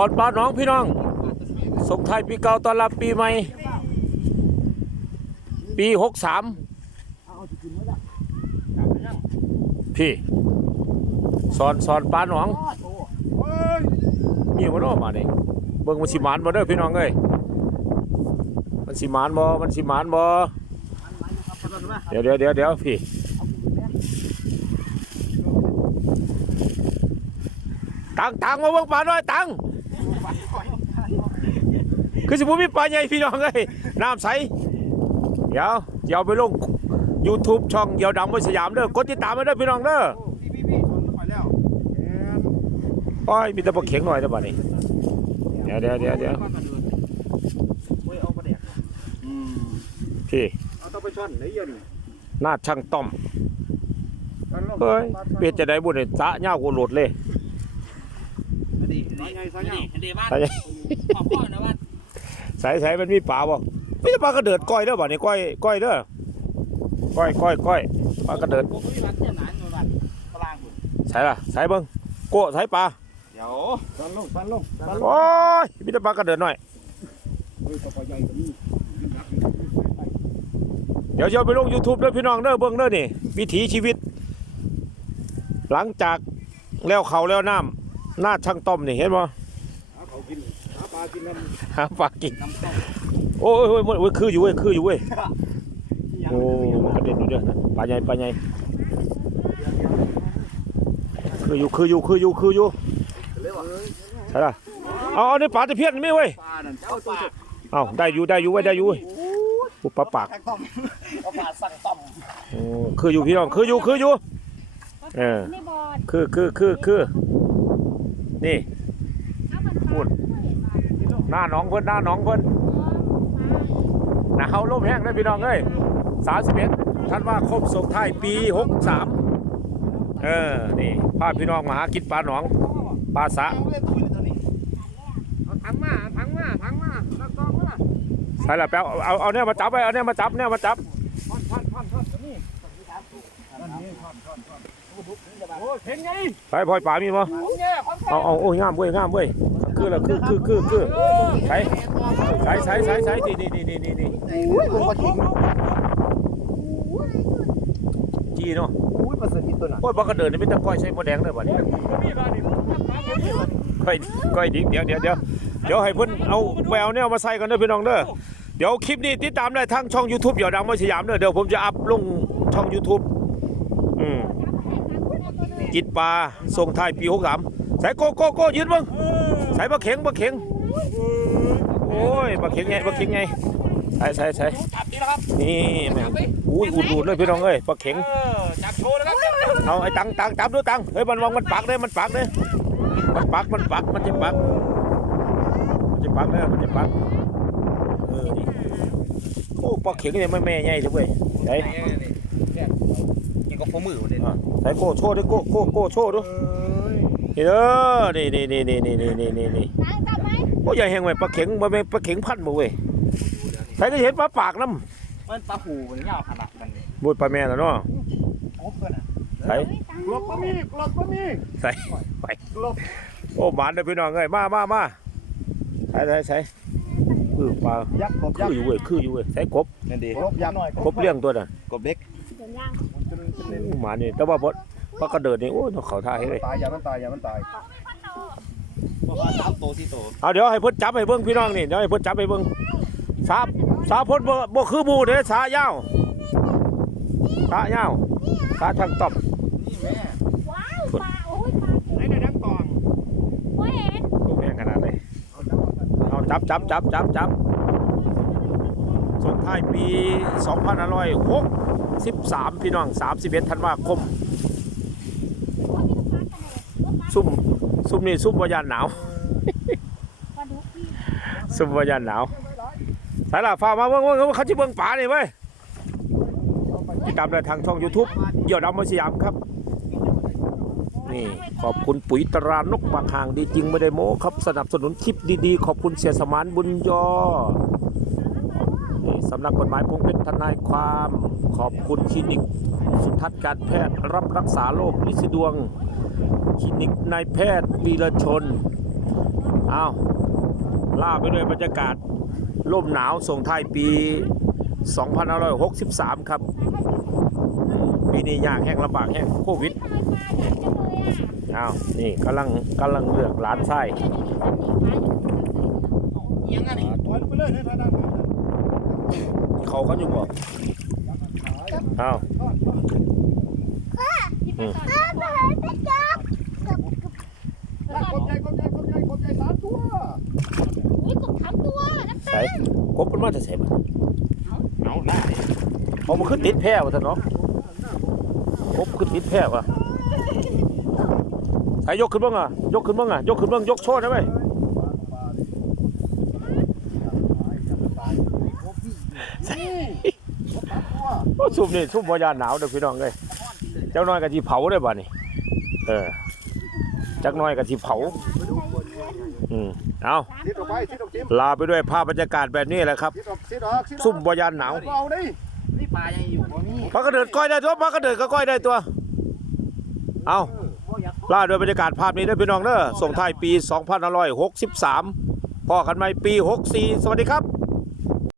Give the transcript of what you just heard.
อนปลาหน้องพี่น้องส่งท้ายปีเก่าตอนรับปีใหม่ ปีหกสามพี่สอนสอนปลาหนองมีบ่เนาะมาเนี่ยเบิ่งมันสิมานบ่เด้อพี่น้องเอ้ยมันสิมานบ่มันสิมานบ่เดี๋ยวเดี๋ยวเดี๋ยวเดี๋ยวพี่ตังตังมาเบิ่งปลาหน่อยตัง คือสิบ่มีปลาใหญ่พี่น้องเอ้ยน้ำใส เดี๋ยวเดี๋ยวเอาไปลง YouTube ช่องเดียวดำบนสยามเด้อกดติดตามมาเด้อพี่น้องเด้อพี่พี่พี่ชนไปแล้วโอ้ยมีแต่ปลาเข็งหน่อยเด้อบัดนี้เดี๋ยวเดี๋ยวเดี๋ยวเดี๋ยวโอ้ยเอาประเดี๋ยวอืมพี่เอาต้องไปช่อนไหนเยอะนี่หน้าช่างต้อมเฮ้ยเป็ดจะได้บุญเนี่ยสะยาวกว่าโหลดเลยดีดีไงซะเนี่ยดีมากใส่ขอบพ่อนะว่า ใส่ใส่มันมีปลาบ่มีแต่ปลากระเดิดก้อยเด้อบัดนี้ก้อยก้อยเด้อก้อยก้อยก้อยปลากระเดิดผมไม่รักเจ้าหนานอยู่บ้านพลางบุญใส่ล่ะใส่เบิ่งโก้ใส่ปลาเดี๋ยวสันลงสันลงสันลงโอ้ยมีแต่ปลากระเดิดหน่อยเฮ้ยตัวใหญ่กว่านี้เดี๋ยวจะเอาไปลง YouTube เด้อพี่น้องเด้อเบิ่งเด้อนี่วิถีชีวิต หลังจากแล้วเขาแล้วน้ำหน้าช่างต้อมนี่เห็นบ่ หาเขากินหาป ลากินน้ำหาปลากินน้ำต้มโอ้ยโอ้ยโอ้ยคืออยู่เว้ยคืออยู่เว้ยโอ้มันกระเด็นอยู่เด้อนะปลาใหญ่ปลาใหญ่คืออยู่คืออยู่คืออยู่คืออยู่ใช่ละเอาเอานี่ปลาตะเพียนนี่เว้ยเอาได้อยู่ได้อยู่เว้ยได้อยู่เว้ยโอ้ปลาปากปลาสั่งต้มโอ้คืออยู่พี่น้องคืออยู่คืออยู่เออคือคือคือคือนี่พูด หน้าหน้องเพิ่นหน้าหน้องเพิ่นหนาวลมแห้งได้พี่น้องเอ้ยสามสิบเอ็ดท่านว่าครบส่งท้ายปีหกสามเออ นี่พาพี่น้องมาหากินปลาหนอง ปลาสะเอาเลยคุยเลยตัวนี้เอาถังมาถังมาถังมาตักองมาใช่ละแป๊วเอา เอาเนี่ยมาจับไปเอาเนี่ยมาจับเนี่ยมาจับท่อนท่อนท่อนท่อนตัวนี้นั่นนี่ท่อนท่อนโอ้เห็นไงไปพ่อยป่ามีมั้ยของเอาเอาโอ้ยงามเว้ยงามเว้ย คือละคือคือคือคือใส่ใส่ใส่ใส่ใส่นี่นี่นี่นี่นี่อุ้ยลงมาทิ้งจีเนาะอุ้ยปลาสลิดตัวน่ะโอ้ยบักกระเดินนี่ไม่ต้องก้อยใส่หมดแดงเลยบัดนี้ก้อยก้อยดิเดี๋ยวเดี๋ยวเดี๋ยวเดี๋ยวให้เพิ่นเอาแววเนี่ยมาใส่กันเด้อพี่น้องเด้อเดี๋ยวคลิปนี้ติดตามได้ทางช่อง YouTube เดี๋ยวดังมาสยามเด้อเดี๋ยวผมจะอัพลงช่อง YouTube อืมกินปลาส่งท้ายปี63ใส่ โกโก้โก้ยืนเบิ่งใส่ปลาเข็งปลาเข็งโอ้ยปลาเข็งไงปลาเข็งไงใส่ใส่ใส่จับดีแล้วครับนี่แม่งอุ้ยอุดๆเลยพี่น้องเอ้ยปลาเข็งเออจับโชว์แล้วครับเอาไอ้ตังตังจับดูตังเฮ้ยมันวางมันปักเลยมันปักเลยมันปักมันปักมันจะปักมันจะปักเลยมันจะปักเออนี่โอ้ปลาเข็งเนี่ยไม่แม่ใหญ่เลยเว้ยไหนยังก็ฟ้มือเด่นอะไหนโก้โชว์ดิโก้โก้โก้โชว์ดู นี่เด้อนี่นี่นี่นี่นี่นี่นี่นี่นี่นางจับไหมโอ้ยใหญ่แหงเว้ยปลาเข็งบ่แม่นปลาเข็งพันบ่เว้ยใครได้เห็นปลาปากน้มันปลาหูมันยาวขนาดนั้นำบุดปลาแม่แล้วเนาะโอ้เพื่อนอะใส่กลบก็มีกลบก็มีใส่ไปกลบโอ้หมานเด้อพี่น้องเอ้ยมามามาใส่ใส่ใส่เออปลายักษ์กบคืยักอษ์อยู่เว้ยคืออยู่เว้ยใส่กบนั่นดีกบยักษ์หน่อยกบเลี้ยงตัวน่ะกบเล็กเดี๋ยวย่างหมานี่แต่ว่าบ่ ปลากระเดิดนี่โอ้ยต้องเขาท่าให้เลยตายอย่ามันตายอย่ามันตายเพราะว่าสามโตสี่โตเอาเดี๋ยวให้เพิ่นจับให้เบิ่งพี่น้องนี่เดี๋ยวให้เพิ่นจับให้เบิ่งสาบสาเพิ่นบ่บ่คือหมู่เด้อสายาวสายาวสาทางตอบนี่แม่ว้าวปลาโอ้ยปลาไอ้เนี่ยนักตองโอ้ยเห็นตัวแพงขนาดไหนเอาจับจับจับจับจับส่งท้ายปี 2563 พี่น้อง 31 ธันวาคม โอ้ยนี่ปลากันเลย ซุ่มซุ่มนี่ซุ่มบ่ยานหนาวปลาดุกพี่ซุ่มบ่ยานหนาวสายล่ะฟ้ามาเบิ่งเบิ่งเขาสิเบิ่งป่านี่เว้ยติดตามได้ทางช่อง YouTube เหี่ยวดำมาสยามครับ นี่ขอบคุณปุ๋ยตรานกปากห่างดีจริงไม่ได้โม้ครับ สนับสนุนคลิปดีๆ ขอบคุณเสียสมานบุญยอนี่ สำนักกฎหมายพงเพชรทนายความขอบคุณคลินิก สุทัศน์การแพทย์รับรักษาโรคลินดวง คลินิกนายแพทย์วีรชนเอาล่าไปด้วยบรรยากาศลมหนาวส่งท้ายปี 2563 ครับ ปีนี้ยากแห้งลำบากแห้งโควิดตายปลาอยากจังเลยอะอ้าวนี่กำลังกำลังเลือกร้านไส้เอียงอะนี่ถอยลงไปเลยให้ทางด้านนี้ เขากันอยู่บ่อ้าวที่ไปก่อนกบใหญ่กบใหญ่กบใหญ่กบใหญ่กบใหญ่สามตัวอุ้ยกบทั้งตัวน้ำใส่กบมันมาจะใส่บ่เอาหน้าดิเอามันขึ้นติดแพร่วะท่านเนาะกบขึ้นติดแพร่วะใส่ยกขึ้นบ้างอะยกขึ้นบ้างอะยกขึ้นบ้างยกโชว์ได้ไหม โอ้ซุ่มนี่ซุ่มบ่ยานหนาวเด้อพี่น้องเอ้ยเจ้าน้อยก็สิเผาได้อบ่นี่เออจักหน้อยก็สิเผาอืมเอาทิศออกไปทิศออกทิศลาไปด้วยภาพบรรยากาศแบบนี้แหละครับทิศออกทิศออกทิศออกซุ่มบ่ยานหนาวเอาดินี่ปลายังอยู่บ่มีปลากระเดิดก้อยได้ตัวปลากระเดิดก็ก้อยได้ตัว เอาล่าด้วยบรรยากาศภาพนี้เด้อพี่น้องเด้อส่งท้ายปี 2563พอกันใหม่ปี 64 สวัสดีครับ